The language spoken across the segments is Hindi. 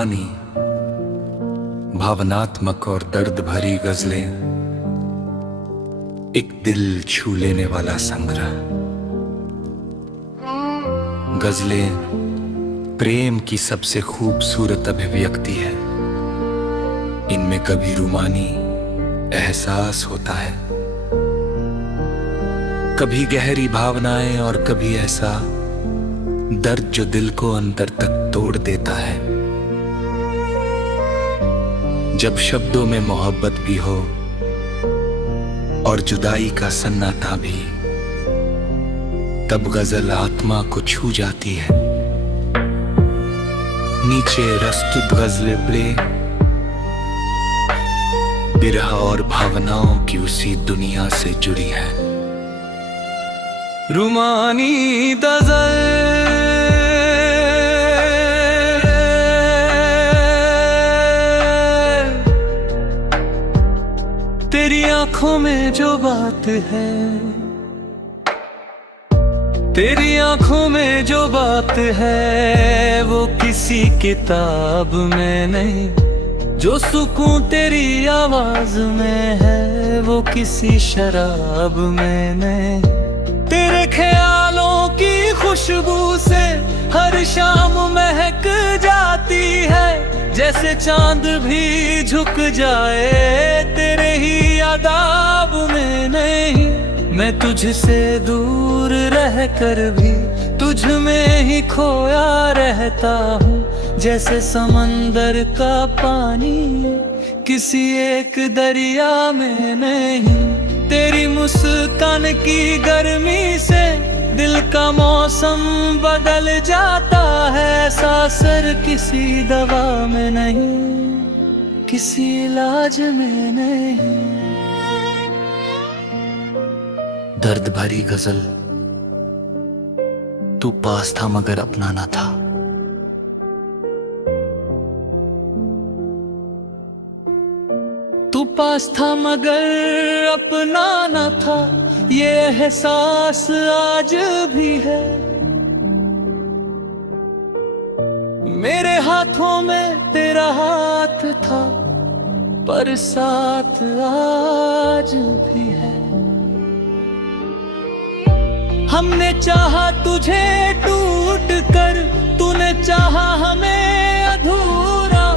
रूमानी, भावनात्मक और दर्द भरी गजलें, एक दिल छू लेने वाला संग्रह। गजलें प्रेम की सबसे खूबसूरत अभिव्यक्ति है। इनमें कभी रूमानी एहसास होता है, कभी गहरी भावनाएं और कभी ऐसा दर्द जो दिल को अंदर तक तोड़ देता है। जब शब्दों में मोहब्बत भी हो और जुदाई का सन्नाटा भी, तब गजल आत्मा को छू जाती है। नीचे प्रस्तुत गजलें बिरह और भावनाओं की उसी दुनिया से जुड़ी है। रूमानी गजल तेरी आंखों में जो बात है, तेरी आंखों में जो बात है, वो किसी किताब में नहीं। जो सुकून तेरी आवाज में है, वो किसी शराब में नहीं। तेरे ख्यालों की खुशबू से हर शाम महक जाती है, जैसे चांद भी झुक जाए तेरे ही आदाब में नहीं। मैं तुझसे दूर रह कर भी तुझ में ही खोया रहता हूँ, जैसे समंदर का पानी किसी एक दरिया में नहीं। तेरी मुस्कान की गर्मी से दिल का मौसम बदल जाता है, असर किसी दवा में नहीं, किसी इलाज में नहीं। दर्द भरी गजल, तू पास था मगर अपना ना था। तू पास था मगर अपना ना था, ये एहसास आज भी है। मेरे हाथों में तेरा हाथ था, पर साथ आज भी है। हमने चाहा तुझे टूट कर, तूने चाहा हमें अधूरा।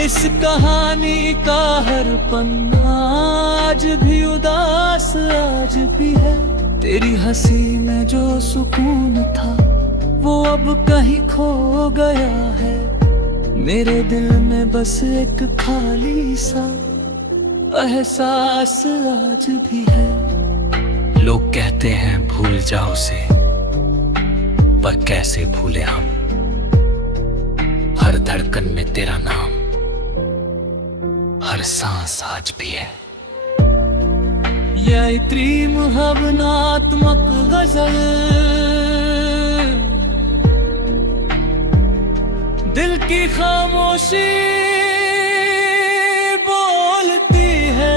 इस कहानी का हर पन्ना आज भी उदास आज भी है। तेरी हंसी में जो सुकून था, वो अब कहीं खो गया है। मेरे दिल में बस एक खाली सा एहसास आज भी है। लोग कहते हैं भूल जाओ उसे, पर कैसे भूले हम। हर धड़कन में तेरा नाम, हर सांस आज भी है। ये इतनी भावनात्मक गजल दिल की खामोशी बोलती है,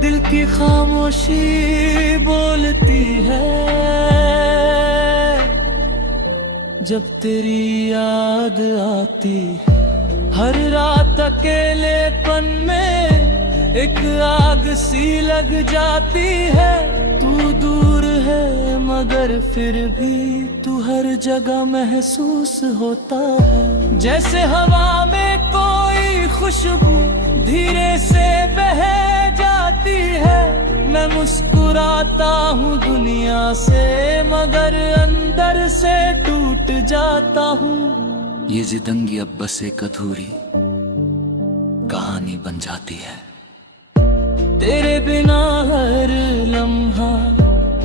दिल की खामोशी बोलती है। जब तेरी याद आती है, हर रात अकेलेपन में एक आग सी लग जाती है। तू दूर है मगर फिर भी तू हर जगह महसूस होता है। जैसे हवा में कोई खुशबू धीरे से बह जाती है। मैं मुस्कुराता हूँ दुनिया से, मगर अंदर से टूट जाता हूँ। ये जिंदगी अब बस एक अधूरी कहानी बन जाती है। तेरे बिना हर लम्हा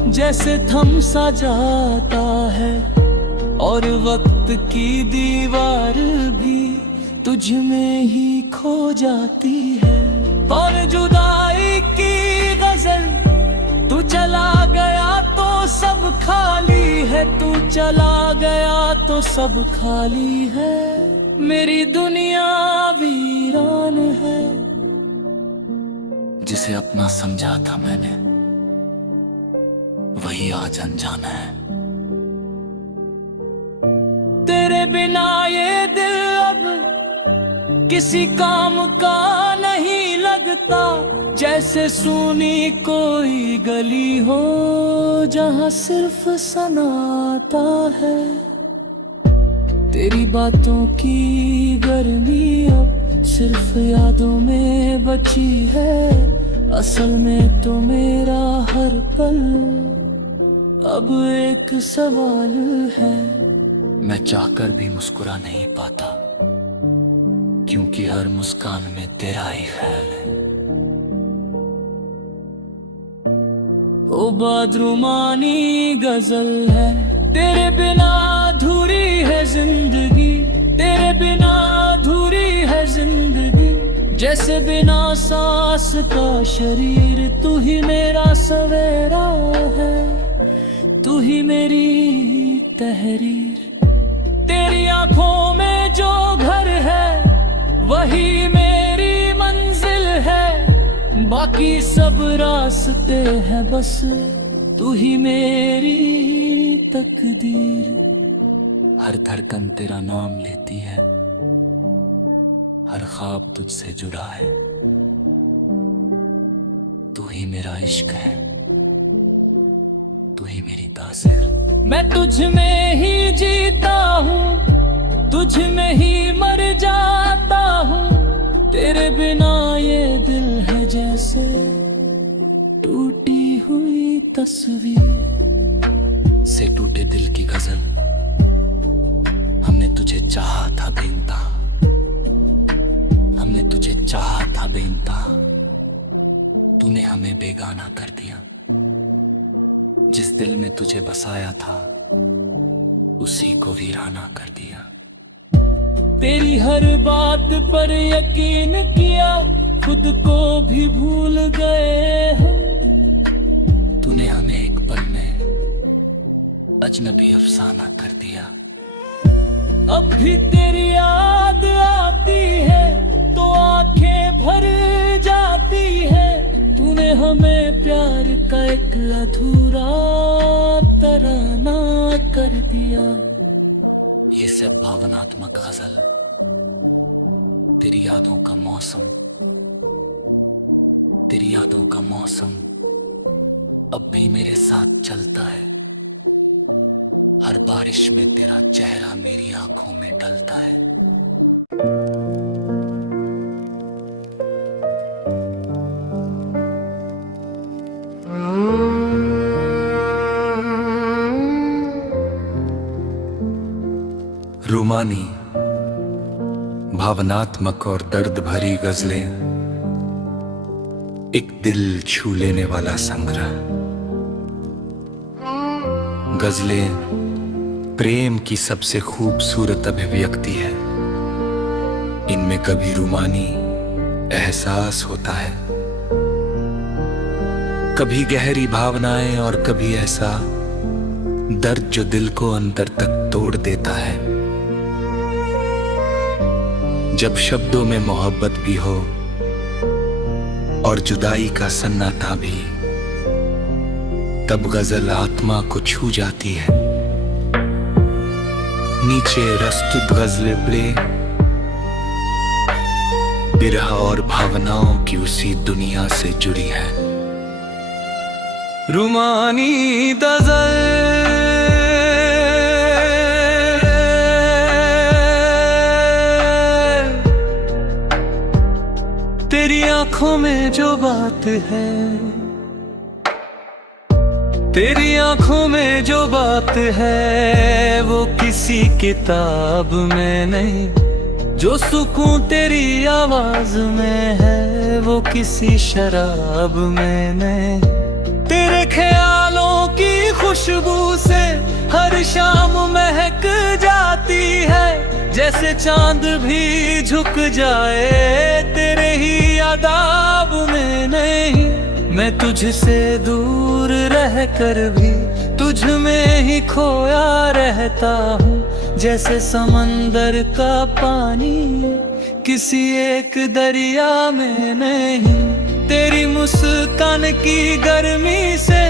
जैसे थम सा जाता है, और वक्त की दीवार भी तुझ में ही खो जाती है। और जुदाई की गजल, तू चला गया तो सब खाली है। तू चला गया तो सब खाली है। मेरी दुनिया वीरान है। जिसे अपना समझा था मैंने, वही आज अनजाना है। तेरे किसी काम का नहीं लगता, जैसे सुनी कोई गली हो जहां सिर्फ सन्नाटा है। तेरी बातों की गर्मी अब सिर्फ यादों में बची है। असल में तो मेरा हर पल अब एक सवाल है। मैं चाहकर भी मुस्कुरा नहीं पाता, क्योंकि हर मुस्कान में तेरा ही ख्याल है। ओ बदरुमानी गजल है, तेरे बिना अधूरी है जिंदगी, तेरे बिना अधूरी है जिंदगी। जैसे बिना सांस का शरीर, तू ही मेरा सवेरा है, तू ही मेरी तहरीर। तेरी आंखों में जो घर है वही मेरी मंजिल है, बाकी सब रास्ते हैं बस तू ही मेरी तकदीर। हर धड़कन तेरा नाम लेती है, हर ख्वाब तुझसे जुड़ा है, तू ही मेरा इश्क है, तू ही मेरी तासीर। मैं तुझ में ही जीता हूँ, तुझ में ही मर जाता हूँ। तेरे बिना ये दिल है जैसे टूटी हुई तस्वीर। से टूटे दिल की गजल, हमने तुझे चाहा था बेइंतहा, हमने तुझे चाहा था बेइंतहा। तूने हमें बेगाना कर दिया। जिस दिल में तुझे बसाया था उसी को वीराना कर दिया। तेरी हर बात पर यकीन किया, खुद को भी भूल गए हम। तूने हमें एक पल में अजनबी अफसाना कर दिया। अब भी तेरी याद आती है तो आंखें भर जाती है। तूने हमें प्यार का एक अधूरा तराना कर दिया। ये सब भावनात्मक गजल तेरी यादों का मौसम, तेरी यादों का मौसम अब भी मेरे साथ चलता है। हर बारिश में तेरा चेहरा मेरी आंखों में ढलता है। रूमानी भावनात्मक और दर्द भरी गजलें, एक दिल छू लेने वाला संग्रह। गजलें प्रेम की सबसे खूबसूरत अभिव्यक्ति है। इनमें कभी रूमानी एहसास होता है, कभी गहरी भावनाएं और कभी ऐसा दर्द जो दिल को अंदर तक तोड़ देता है। जब शब्दों में मोहब्बत भी हो और जुदाई का सन्नाटा भी, तब गजल आत्मा को छू जाती है। नीचे प्रस्तुत गजलें प्ले बिरह और भावनाओं की उसी दुनिया से जुड़ी है। रूमानी गजल तेरी आंखों में जो बात है, तेरी आंखों में जो बात है वो किसी किताब में नहीं। जो सुकून तेरी आवाज में है वो किसी शराब में नहीं। तेरे ख्यालों की खुशबू से हर शाम महक जाती है, जैसे चांद भी झुक जाए तेरे ही आदाब में नहीं। मैं तुझसे दूर रह कर भी तुझ में ही खोया रहता हूँ, जैसे समंदर का पानी किसी एक दरिया में नहीं। तेरी मुस्कान की गर्मी से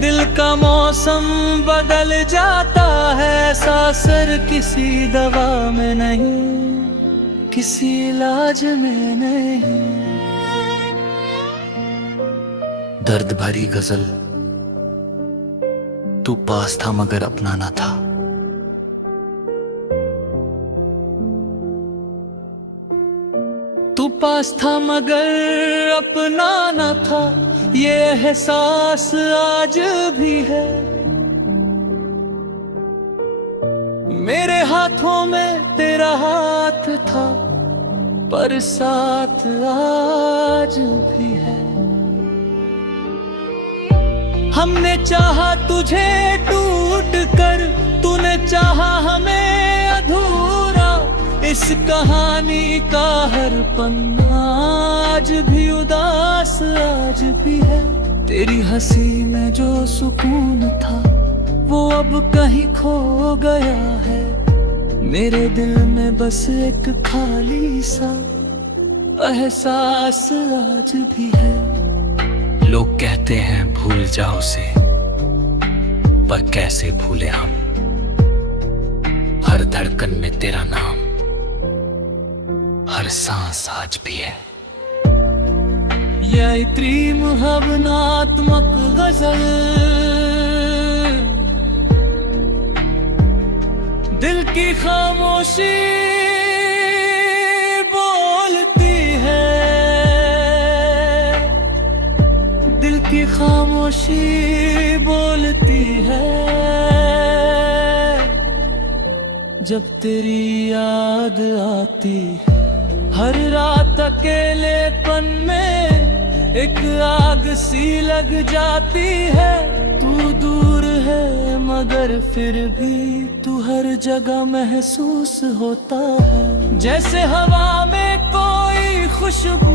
दिल का मौसम बदल जाता है, ऐसा असर किसी दवा में नहीं। किसी इलाज में नहीं। दर्द भरी गजल, तू पास था मगर अपना ना था। तू पास था मगर अपना न था, ये एहसास आज भी है। मेरे हाथों में तेरा हाथ था, पर साथ आज भी है। हमने चाहा तुझे टूट कर, तूने चाहा हमें अधूरा। इस कहानी का हर पन्ना आज भी उदास आज भी है। तेरी हंसी में जो सुकून था वो अब कहीं खो गया है। मेरे दिल में बस एक खाली सा एहसास आज भी है। लोग कहते हैं भूल जाओ उसे, पर कैसे भूले हम। हर धड़कन में तेरा नाम, हर सांस आज भी है। यह इतनी भावनात्मक गजल दिल की खामोशी बोलती है। दिल की खामोशी बोलती है। जब तेरी याद आती है, हर रात अकेलेपन में एक आग सी लग जाती है। तू दूर है मगर फिर भी तू हर जगह महसूस होता है। जैसे हवा में कोई खुशबू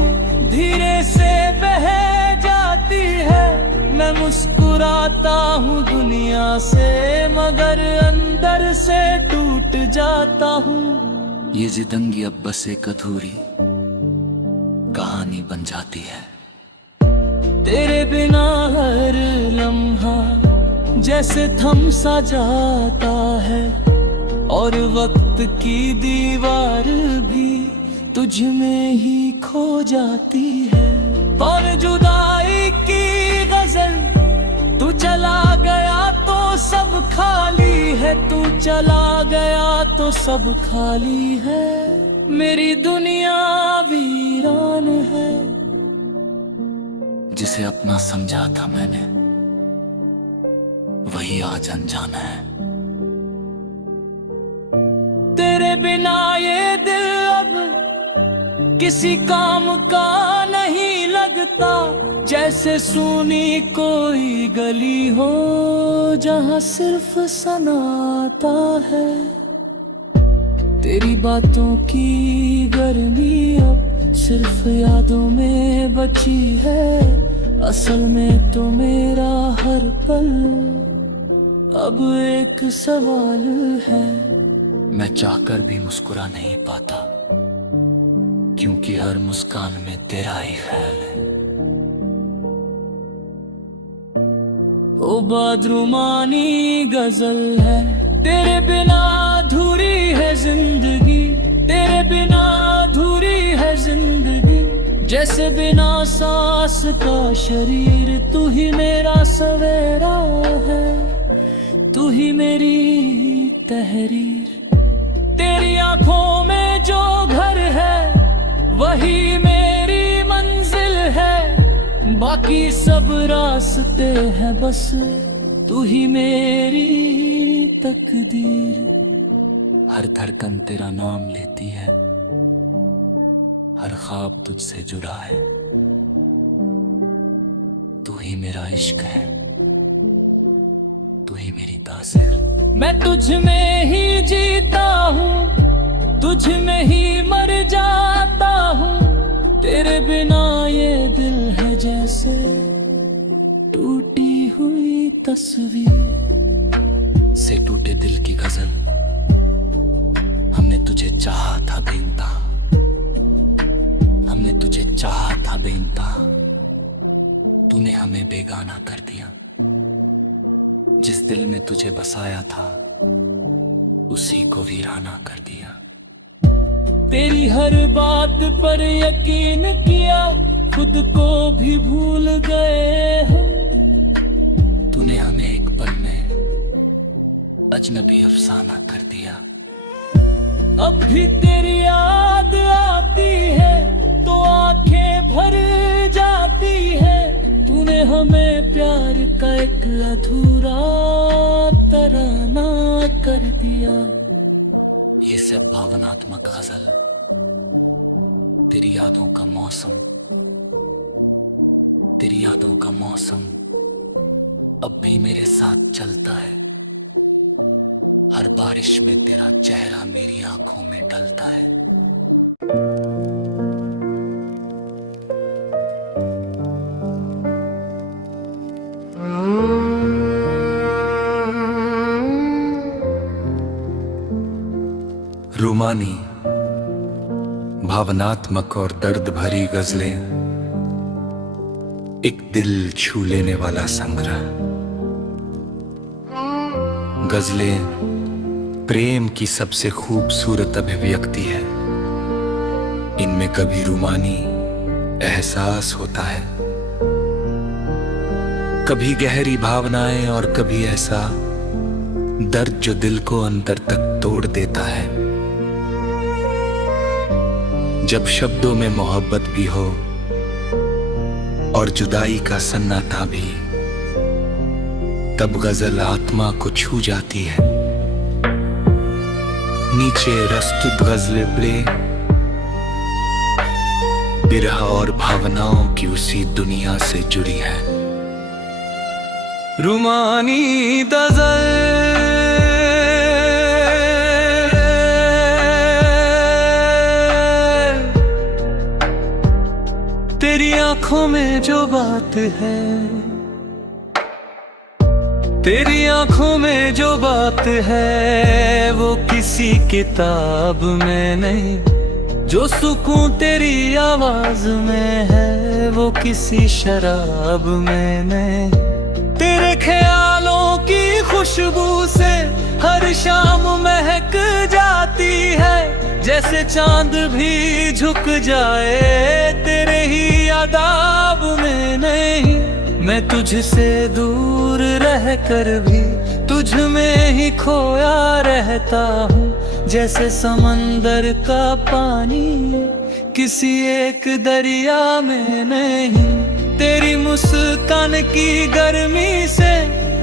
धीरे से बह जाती है। मैं मुस्कुराता हूँ दुनिया से, मगर अंदर से टूट जाता हूँ। ये जिंदगी अब बस एक अधूरी कहानी बन जाती है। तेरे बिना हर लम्हा जैसे थम सा जाता है, और वक्त की दीवार भी तुझ में ही खो जाती है। और जुदाई की गजल, तू चला गया तो सब खाली है। तू चला गया तो सब खाली है। मेरी दुनिया वीरान है। जिसे अपना समझा था मैंने, वही आज अनजान है। तेरे बिना ये दिल अब किसी काम का नहीं लगता। जैसे सुनी कोई गली हो जहां सिर्फ सन्नाटा है। तेरी बातों की गर्मी अब सिर्फ यादों में बची है। असल में तो मेरा हर पल अब एक सवाल है। मैं चाहकर भी मुस्कुरा नहीं पाता, क्योंकि हर मुस्कान में तेरा ही ख्याल है। ओ बादरुमानी गजल है, तेरे बिना अधूरी है जिंदगी। तेरे बिना अधूरी है जिंदगी। जैसे बिना सांस का शरीर, तू ही मेरा सवेरा है। तू ही मेरी तहरीर। तेरी आंखों में जो घर है वही मेरी मंजिल है। बाकी सब रास्ते हैं बस तू ही मेरी तकदीर। हर धड़कन तेरा नाम लेती है, हर ख्वाब तुझसे जुड़ा है। तू ही मेरा इश्क है, तू ही मेरी तासीर। मैं तुझ में ही जीता हूँ, तुझ में ही मर जाता हूँ। तेरे बिना ये दिल है जैसे टूटी हुई तस्वीर। से टूटे दिल की गजल, हमने तुझे चाहा था बेइंतहा। हमने तुझे चाहा था बेइंतहा, तूने हमें बेगाना कर दिया। जिस दिल में तुझे बसाया था उसी को वीराना कर दिया। तेरी हर बात पर यकीन किया, खुद को भी भूल गए हम। तूने हमें एक पल में अजनबी अफसाना कर दिया। अब भी तेरी याद आती है तो आंखें भर जाती है। तूने हमें प्यार का एक अधूरा तराना कर दिया। ये सब भावनात्मक गजल, तेरी यादों का मौसम, तेरी यादों का मौसम अब भी मेरे साथ चलता है। हर बारिश में तेरा चेहरा मेरी आंखों में ढलता है। रूमानी, भावनात्मक और दर्द भरी गजलें, एक दिल छू लेने वाला संग्रह। गजलें प्रेम की सबसे खूबसूरत अभिव्यक्ति है। इनमें कभी रूमानी एहसास होता है, कभी गहरी भावनाएं और कभी ऐसा दर्द जो दिल को अंदर तक तोड़ देता है। जब शब्दों में मोहब्बत भी हो और जुदाई का सन्नाटा भी, तब गजल आत्मा को छू जाती है। नीचे प्रस्तुत गजलें प्ले बिरह और भावनाओं की उसी दुनिया से जुड़ी है। रूमानी गजल, तेरी आंखों में जो बात है, तेरी आंखों में जो बात है, वो किसी किताब में नहीं। जो सुकून तेरी आवाज में है, वो किसी शराब में नहीं। तेरे ख्यालों की खुशबू से हर शाम महक जाती है। जैसे चांद भी झुक जाए तेरे ही आदाब में नहीं। मैं तुझसे दूर रह कर भी तुझ में ही खोया रहता हूँ। जैसे समंदर का पानी किसी एक दरिया में नहीं। तेरी मुस्कान की गर्मी से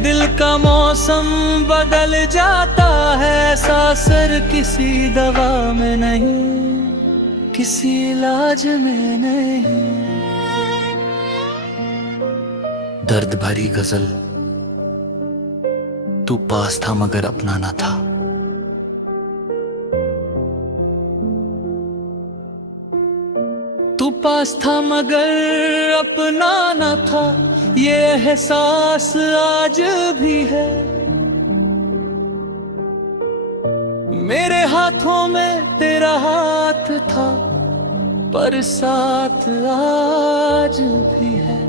दिल का मौसम बदल जाता है। ऐसा असर किसी दवा में नहीं, किसी इलाज में नहीं। दर्द भरी गजल, तू पास था मगर अपना ना था। तू पास था मगर अपना ना था। ये एहसास आज भी है। मेरे हाथों में तेरा हाथ था, पर साथ आज भी है।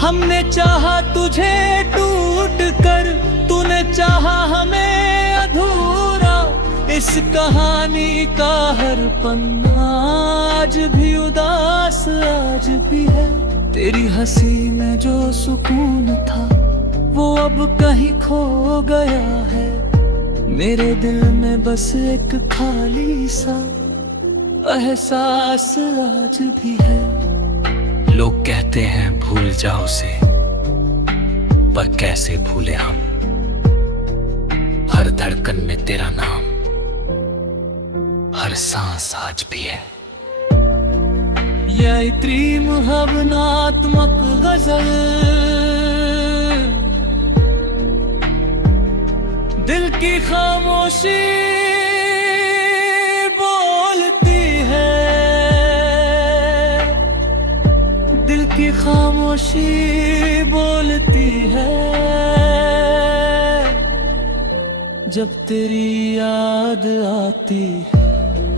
हमने चाहा तुझे टूट कर, तूने चाहा हमें अधूरा। इस कहानी का हर पन्ना आज भी उदास आज भी है। तेरी हंसी में जो सुकून था, वो अब कहीं खो गया है। मेरे दिल में बस एक खाली सा एहसास आज भी है। लोग कहते हैं भूल जाओ उसे, पर कैसे भूले हम। हर धड़कन में तेरा नाम, हर सांस आज भी है। यह इतनी भावनात्मक गजल दिल की खामोशी बोलती है। दिल की खामोशी बोलती है। जब तेरी याद आती है,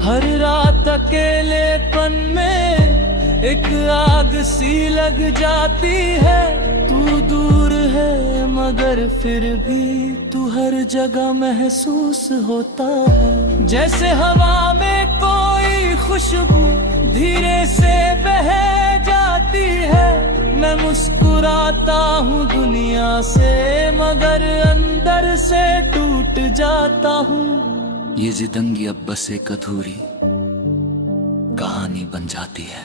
हर रात अकेलेपन में एक आग सी लग जाती है। तू दूर है मगर फिर भी तू हर जगह महसूस होता है। जैसे हवा में कोई खुशबू धीरे से बह जाती है। मैं मुस्कुराता हूँ दुनिया से, मगर अंदर से टूट जाता हूँ। ये जिंदगी अब बस एक अधूरी कहानी बन जाती है।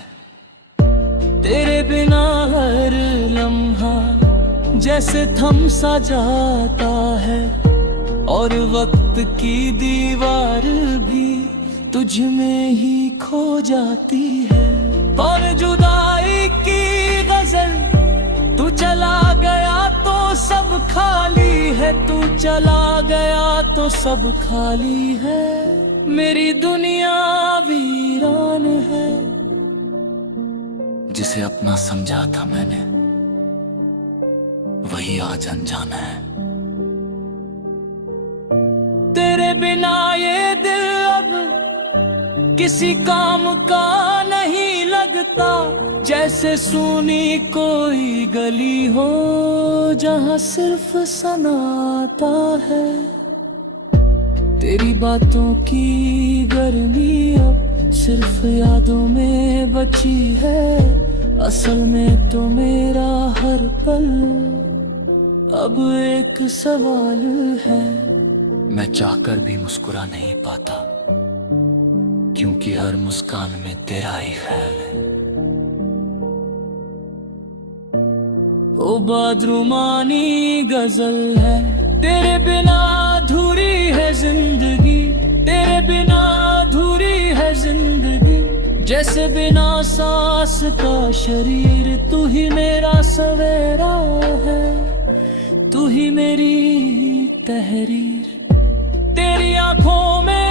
तेरे बिना हर लम्हा जैसे थम सा जाता है, और वक्त की दीवार भी तुझ में ही खो जाती है। और जुदाई की गजल, तू चला गया तो सब खाली है, तू चला गया तो सब खाली है। मेरी दुनिया वीरान है। जिसे अपना समझा था मैंने, वही आज अनजान है। तेरे बिना ये दिल अब किसी काम का नहीं लगता, जैसे सुनी कोई गली हो जहां सिर्फ सनाता है। तेरी बातों की गर्मी अब सिर्फ यादों में बची है। असल में तो मेरा हर पल अब एक सवाल है। मैं चाहकर भी मुस्कुरा नहीं पाता, क्योंकि हर मुस्कान में तेरा ही ख्याल है। ओ बदरुमानी गजल है, तेरे बिना अधूरी है जिंदगी, तेरे बिना अधूरी है जिंदगी। जैसे बिना सांस का शरीर, तू ही मेरा सवेरा है, तू ही मेरी तहरीर। तेरी आंखों में